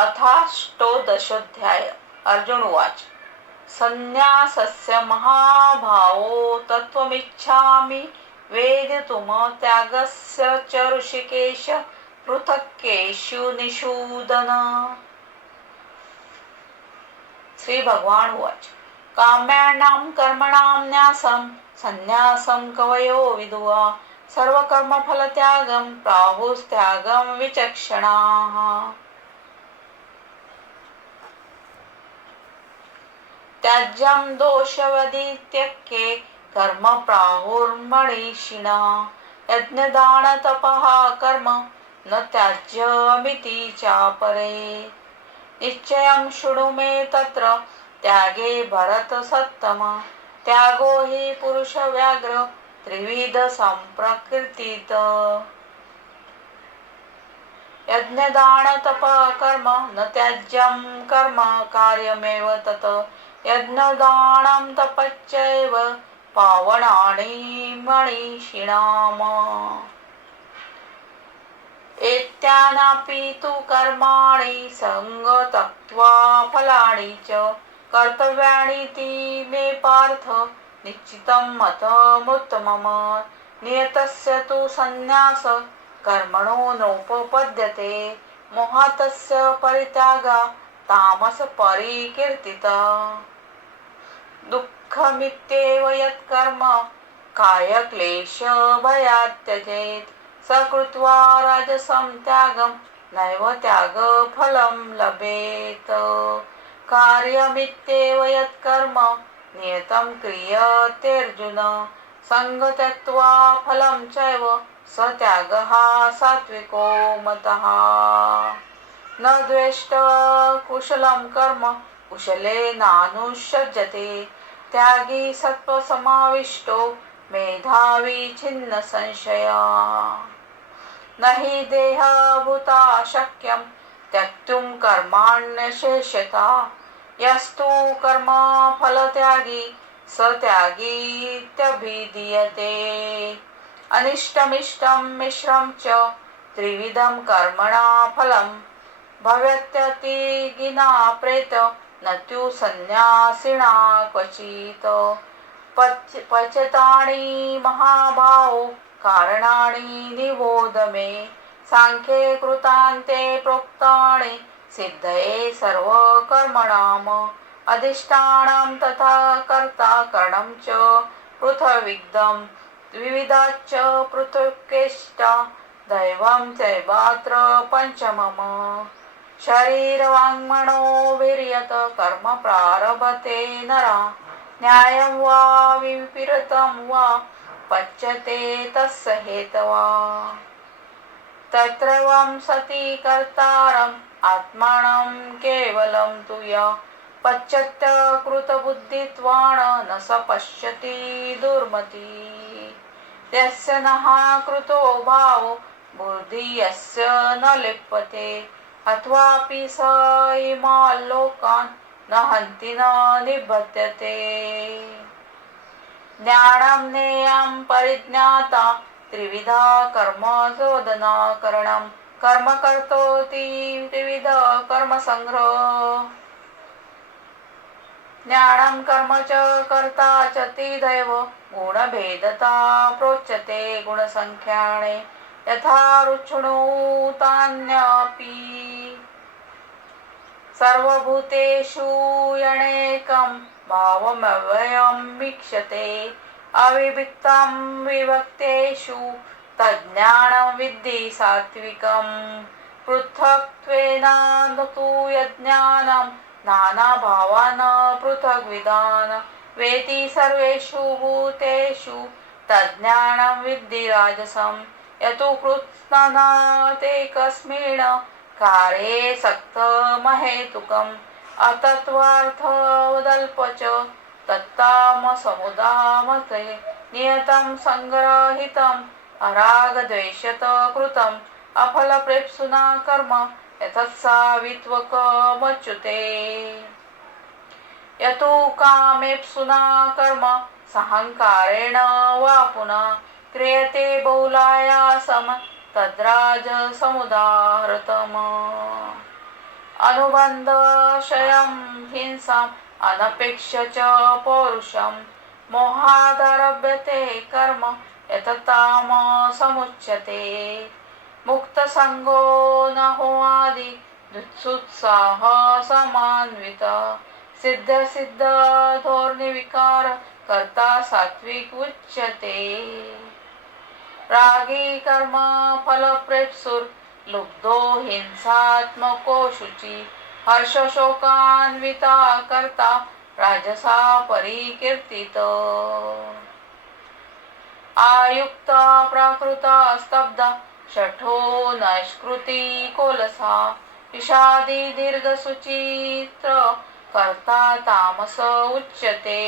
अथाष्टोदशोऽध्याय अर्जुन उवाच संन्यासस्य महाभावो तत्त्वमिच्छामि वेदितुम् त्यागस्य च ऋषिकेश पृथक्केषु निषूदन. श्री भगवान उवाच काम्याणां कर्मणां न्यासं संन्यासं कवयो विदुः सर्वकर्मफलत्यागं प्राहुस्त्यागं विचक्षणाः. त्याज्यं दोषवदित्यक्के कर्म प्राहुर्मणिषिणः यज्ञदानतपः कर्म न त्याज्यमिति चापरे. निश्चयं शृणु मे तत्र त्यागे भरतसत्तम त्यागो हि पुरुषव्याघ्र त्रिविध संप्रकृतित. यज्ञदानतप कर्म न त्याज्यं कर्म कार्यमेव तत् यज्ञदानं तपश्चैव पावनानि मनीषिणाम्. एत्यानापि तु कर्माणि सङ्गत्यक्त्वा फलानि च कर्तव्यानीति मे पार्थ निश्चितं मतमुत्तमम्. नियतस्य तु संन्यास कर्मणो नोपपद्यते मोहातस्य परित्यागा तामस परिकीर्तिता. दुःखमित्येव यत्कर्म कायक्लेश भयात् त्यजेत् स कृत्वा राजसं त्यागं नैव त्यागफलं लभेत. कार्यमित्येव यत्कर्म नियतं क्रियतेऽर्जुन संग त्यक्त्वा फलं चैव स त्यागः सात्विको मतः. न द्वेष्ट कुशलं कर्म कुशलेनानुसज्जते त्यागी सत्त्वसमाविष्टो मेधावी छिन्न संशया. न हि देहभूता शक्यं त्यक्तुं कर्माण्यशेषतः यस्तु कर्मफलत्यागी स त्यागीत्यभिधीयते. अनिष्टमिष्टं मिश्रं च त्रिविधं कर्मणा फलं भवेत्यतिगिना प्रेत न तु संन्यासिना क्वचित्. पच्यतानि महाभावो कारणानि निबोध मे सांख्ये कृतान्ते प्रोक्तानि सिद्धये सर्वकर्मणाम्. अधिष्ठानं तथा कर्ता करणं च पृथग्विधं द्विविधाच्च पृथक्चेष्टा दैवं चैवात्र पंचमम्. शरीरवाङ्मनोभिर्यत् कर्म प्रारभते नरः न्यायं वा विपरीतं वा पच्यते तस्य हेतवा. तत्रैवं सति कर्तारम् आत्मानं केवलं तु यः पश्यत्य कृतबुद्धित्वान् न स पश्यति दुर्मतिः. यस्य नः कृतो भावो बुद्धि यस्य न लिप्यते अथवापि स इमान् लोकान् न हन्ति न निबध्यते. ज्ञानं ज्ञेयं परिज्ञाता त्रिविधा कर्म चोदना करणं कर्म कर्तोति त्रिविध कर्म संग्रह. ज्ञानं कर्म च कर्ता च तिदैव गुणभेदता प्रोच्यते गुणसंख्याने यथा रुक्षुणुतान्यपि. सर्वभूतेषु यणेकं भावमव्ययं वीक्षते अविभक्तं विभक्तेषु तज्ज्ञानं विद्धि सात्विकम्. पृथक्त्वेन न तु यज्ञानं नानाभावान् पृथग्विधान् वेति सर्वेषु भूतेषु तज्ज्ञानं विद्धि राजसं. यतु कृत्स्नातेकस्मिन् कार्ये सक्तमहेतुकम् अतत्त्वार्थवदल्प च तत्तामसमुदामते नियतं संग्रहितम् अरागद्वेषत कृतम् अफलप्रेप्सुना कर्म यतत्सावित्वकमच्युते. यतो कामेप्सुना कर्म साहंकारेण वा पुनः क्रियते बहुलायासम् तद्राजसमुदाहृतम्. अनुबन्धक्षयं हिंसाम् अनपेक्ष्य च पौरुषं मोहादारभ्यते कर्म यततामसमुच्यते मुक्तसंगो न होआदि दुत्सुत्साह समान्वित सिद्ध सिद्ध धोर्निविकार कर्ता सात्विक उच्यते रागी कर्म फलप्रेप्सुर लुब्धो हिंसात्मको शुची हर्ष शोकान्विता कर्ता राजसा परिकीर्तित आयुक्त प्राकृत स्तब्ध शठो नैष्कृती कोलसा विषादी दीर्घसुचित्र कर्ता तामस उच्यते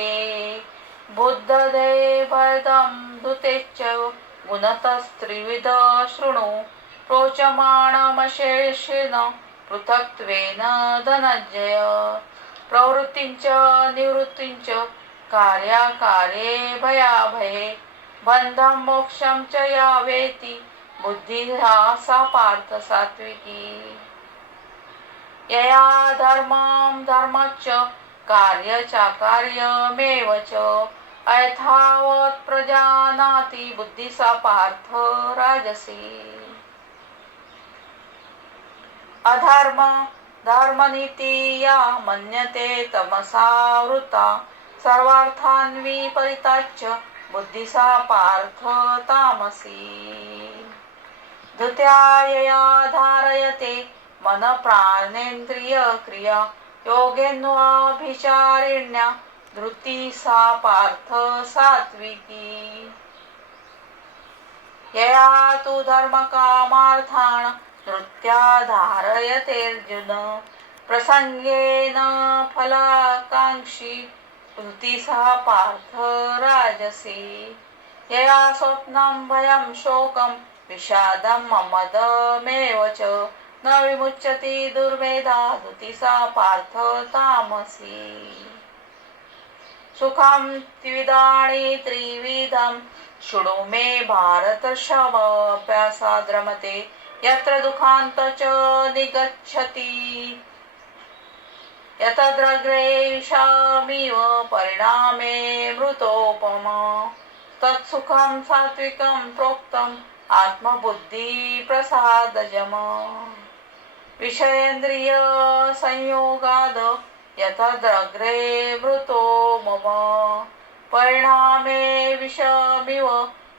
बुद्धदे भयदं धुतेच्च गुणतस्त्रिविध शृणु प्रोचमाणमशेषेण पृथक्त्वेन धनञ्जय प्रवृत्तिञ्च निवृत्तिञ्च कार्याकार्ये भयाभये बन्धं मोक्षं च या वेति बुद्धिः सा पार्थ सात्विकी यया धर्मं धर्मच्च कार्यचाकार्यमेव च अयथावत् प्रजानाति बुद्धि सा पार्थ राजसी अधर्म धर्मनीति या मन्यते तमसावृता सर्वार्थान् विपरिताच्च बुद्धि सा पार्थ तामसी धृत्या यया धारयते मन प्राणेन्द्रिय क्रिया योगेन्वाभिचारिण्या धृती सा पार्थ सात्विकी यया तु धर्मकामार्थान् धृत्या धारयतेऽर्जुन प्रसंगेन फलाकांक्षी धृती सा पार्थ राजसी यया स्वप्नं भयं शोकं विषादं ममदमेव च न विमुच्यति दुर्मेधा धृती सा पार्थ तामसी सुखं त्रिविधानि त्रिविधं शृणु मे भारतर्षभोऽभ्यासाद्रमते यत्र दुःखान्त च निगच्छति यतद्रग्रे विषामिव परिणामे मृतोपम तत्सुखं सात्विकं प्रोक्तं आत्मबुद्धिप्रसादजम् विषयेन्द्रिय संयोगाद यतद्रग्रे मृतो मम परिणामे विषमिव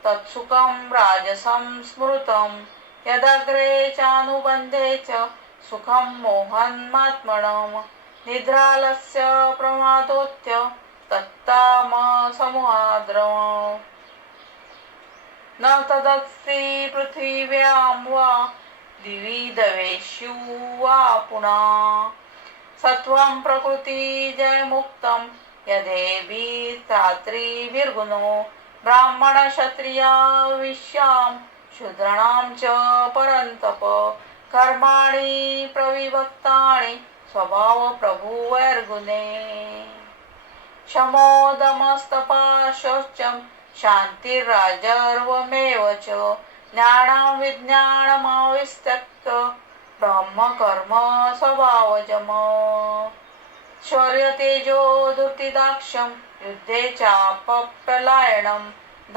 तत्सुखं राजसं स्मृतं यदग्रे चानुबन्धे च सुखं मोहन्मात्मनं निद्रालस्य प्रमादोत्य तत्तामसमुहाद्रव न तदस्ति पृथिव्यां वा दिवि दवेषु वा पुनः सत्वं प्रकृति जयमुक्तं यदेवी तात्रिभिर्गुणो ब्राह्मण क्षत्रिया विश्यां शूद्राणां च परन्तप कर्माणि प्रविभक्तानि स्वभाव प्रभुवैर्गुणे शमोदमस्तपा शौचं शान्तिराजर्वमेव च ज्ञानं विज्ञानमाविस्तक्य ब्रह्म कर्म स्वभावजम् शौर्यतेजो धृतिदाक्ष्यं युद्धे चापप्रलायनं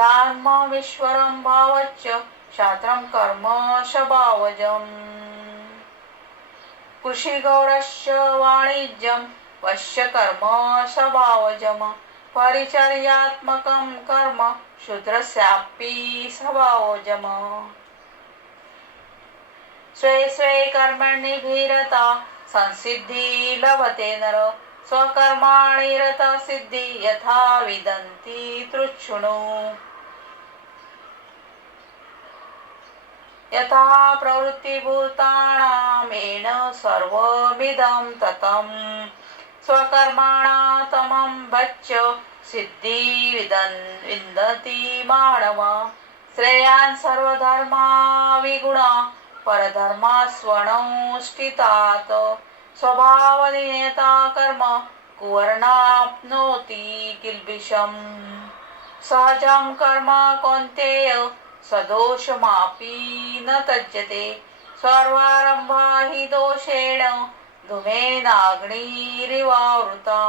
दानममीश्वरं भावच्च शास्त्रं कर्म स्वभावजम् कृषिगौरस्य वाणिज्यं वश्यकर्म स्वभावजम् परिचर्यात्मकं कर्म शूद्रस्यापि स्वभावजम् स्वे स्वे कर्मण्यभिरता संसिद्धि लभते नर स्वकर्माणि रता सिद्धि यथा विदन्ति तृच्छृणु यथा प्रवृत्तिभूतानामेन सर्वमिदं ततं स्वकर्माणा तमं भच्च सिद्धि विन्दति मानव श्रेयान् सर्वधर्मा विगुणा परधर्मास्वनुष्ठितात् स्वभावनियता कर्म कुवर्णाप्नोति किल्बिषम् सहजं कर्म कौन्तेय सदोषमापि न त्यज्यते सर्वारम्भा हि दोषेण धूमेनाग्निरिवावृता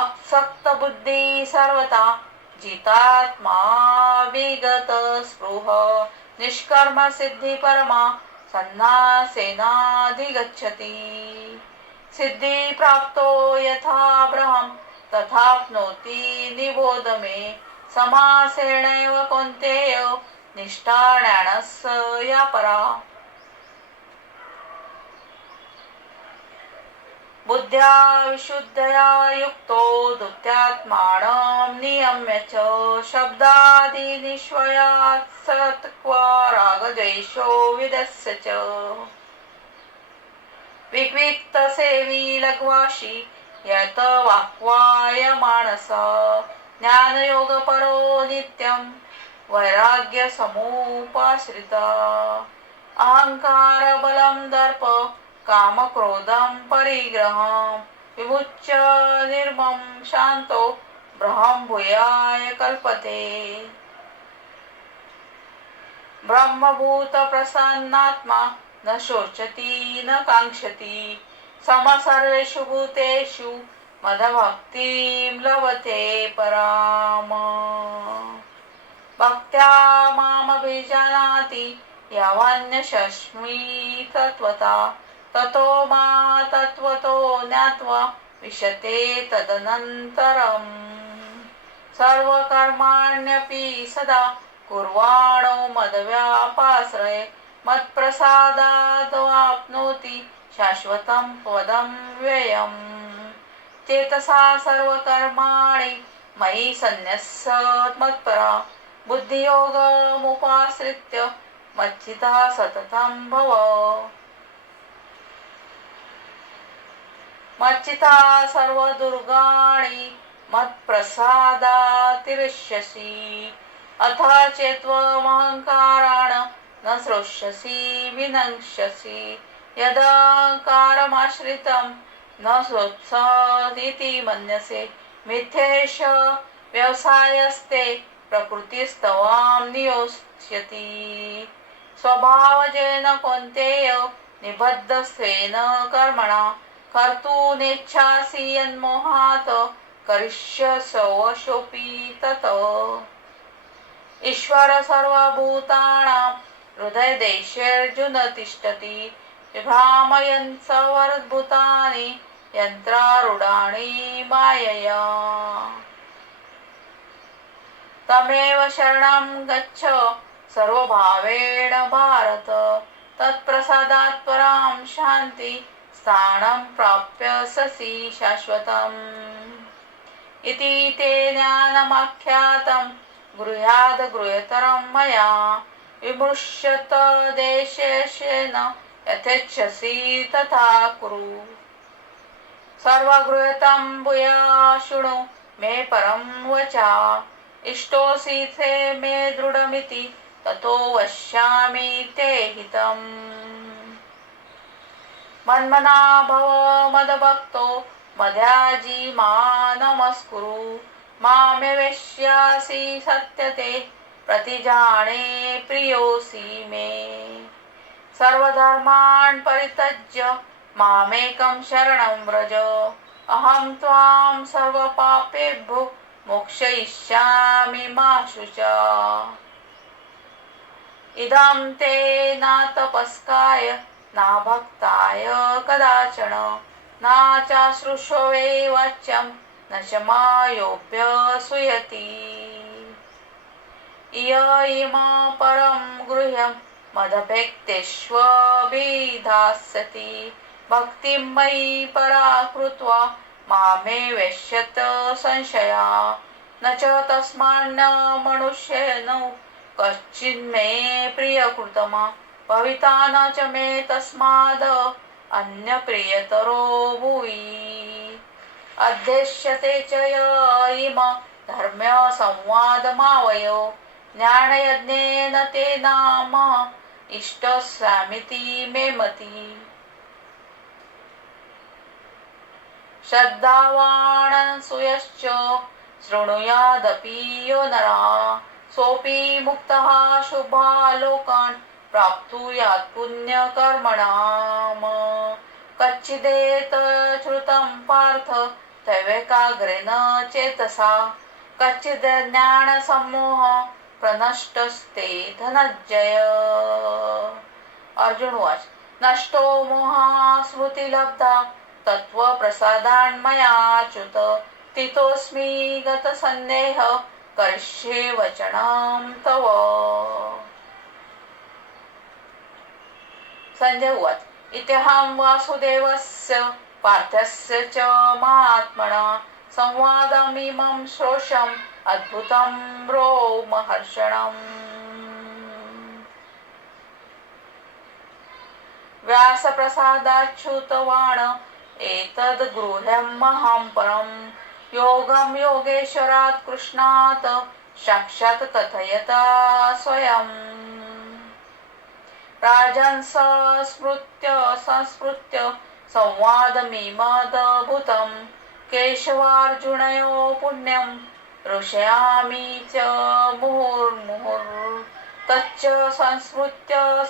असक्त बुद्धी सर्वता जितात्मा विगत स्पृह निष्कर्म सिद्धी परमा सन्नासेनाधिगच्छति सिद्धि प्राप्तो यथाब्रहम तथाप्नोति निबोध मे समासेनैव कौन्तेय निष्ठा ज्ञानस्य या परा बुद्ध्या विशुद्धया युक्तो धृत्यात्मानं नियम्य च शब्दादिनिष्वयात् सत्क्वा रागद्वेषो विदस्य च विक्विक्तसेवी लघ्वाशी यत वाक्वाय मानस ज्ञानयोगपरो नित्यं वैराग्यसमुपाश्रिता अहंकार बलं दर्प कामक्रोधं परिग्रहं विमुच्य निर्मम शांतो ब्रह्म भूयाय कल्पते ब्रह्मभूत प्रसन्नात्मा न शोचति न कांक्षति समसर्वेषु भूतेषु मदभक्तिं लभते पराम भक्त्या मामभिजानाति यावन्यशस्मि तत्त्वता ततो मा तत्त्वतो ज्ञात्वा विशते तदनन्तरम् सर्वकर्माण्यपि सदा कुर्वाणो मद्व्यापाश्रये मत्प्रसादाद्वाप्नोति शाश्वतं पदं व्ययम् चेतसा सर्वकर्माणि मयि सन्न्यस्य मत्परा बुद्धियोगमुपाश्रित्य मच्चिता सततं भव मच्चिता सर्वदुर्गाणि मत्प्रसादातिरिष्यसि अथ चेत्त्वमहङ्कारान् न श्रोष्यसि विनङ्क्ष्यसि यदहङ्कारमाश्रितं न सोत्सदिति मन्यसे मिथ्येष व्यवसायस्ते प्रकृतिस्तवां नियोत्स्यति स्वभावजेन कौन्तेय निबद्धस्वेन कर्मणा कर्तुनेच्छासि यन्मोहात् करिष्यसि तत् ईश्वर सर्वभूतानां हृदयदेशेऽर्जुन तिष्ठति भ्रामयन् सर्वभूतानि यन्त्रारूढानि मायया तमेव शरणं गच्छ सर्वभावेन भारत तत्प्रसादात् परां शान्ति स्थानं प्राप्स्यसि शाश्वतम् इति ते ज्ञानमाख्यातं गृह्याद् गृह्यतरं मया विमृश्यत देशेन यथेच्छसि तथा कुरु सर्वगृह्यतं भूया शृणु मे परं वचा इष्टोऽसि ते मे दृढमिति ततो वक्ष्यामि ते हितम् मन्मना भव मदभक्तो मद्याजी मा नमस्कुरु मामे वेश्यासि सत्यते प्रतिजाने प्रियोऽसि मे सर्वधर्मान् परित्यज्य मामेकं शरणं व्रज अहं त्वां सर्वपापेभ्यो मोक्षयिष्यामि मा शुचा इदं ते न तपस्काय न भक्ताय कदाचन न चाश्रुषवे वाच्यं न क्षमायोऽभ्यसूयति इय इमा परं गृह्यं मदभक्तेष्वभिधास्यति भक्तिं मयि परा कृत्वा मामे वेश्यत संशया न च तस्मान्न मनुष्येन कश्चिन्मे प्रियकृतमा भविता न च मे तस्माद् अन्यप्रियतरो भुवि अध्यक्ष्यते च य इम धर्म्यसंवादमावयो ज्ञानयज्ञेन ते नाम इष्टस्यामिति मे मतिः श्रद्धावान् सूयश्च शृणुयादपि यो नरः सोऽपि मुक्तः शुभालोकान् प्राप्तुयात् पुण्यकर्मणाम् कच्चिदेत श्रुतं पार्थ तैवेकाग्रेण चेतसा कच्चिज्ञानसम्मोह प्रनष्टस्ते धनञ्जय. अर्जुन उवाच नष्टो मोहा स्मृतिलब्धा तत्त्वप्रसादान्मयाच्युत स्थितोऽस्मि गतसन्देह करिष्ये वचनं तव. संजय उवाच इत्यहं वासुदेवस्य पार्थस्य च महात्मना संवादमिमं श्रोष्यम् अद्भुतं रोमहर्षणम्. व्यासप्रसादाच्छ्रुतवान् एतद् गृह्यमहं परं योगं योगेश्वरात् कृष्णात् साक्षात् कथयता स्वयम्. राजन् संस्मृत्य संवादमिमदभूतं केशवार्जुनयो पुण्यं ऋषयामि च मुहुर्मुहुः. तच्च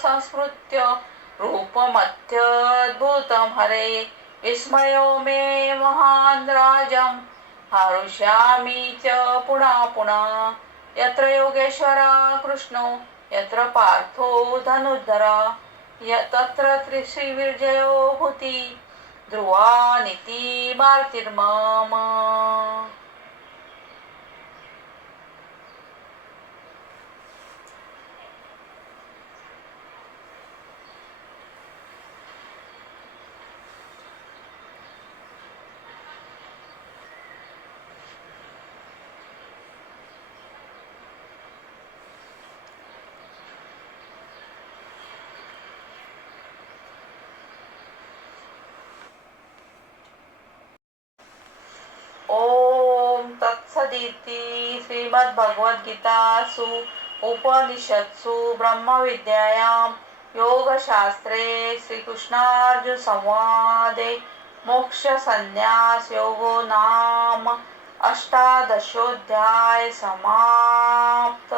संस्मृत्य रूपमत्यद्भुतं हरे विस्मयो मे महान् राजं हृष्यामि च पुनः पुनः. यत्र योगेश्वरा कृष्णो यत्र पार्थो धनुर्धरा तत्र त्रिशिविर्जयो भूति ध्रुवा नीति मार्तिर्मम. ओम तत्सदिति श्रीमद्भगवद्गीतासु उपनिषत्सु ब्रह्मविद्यायां योगशास्त्रे श्रीकृष्णार्जुनसंवादे मोक्षसंन्यासयोगो नाम 18 समाप्त.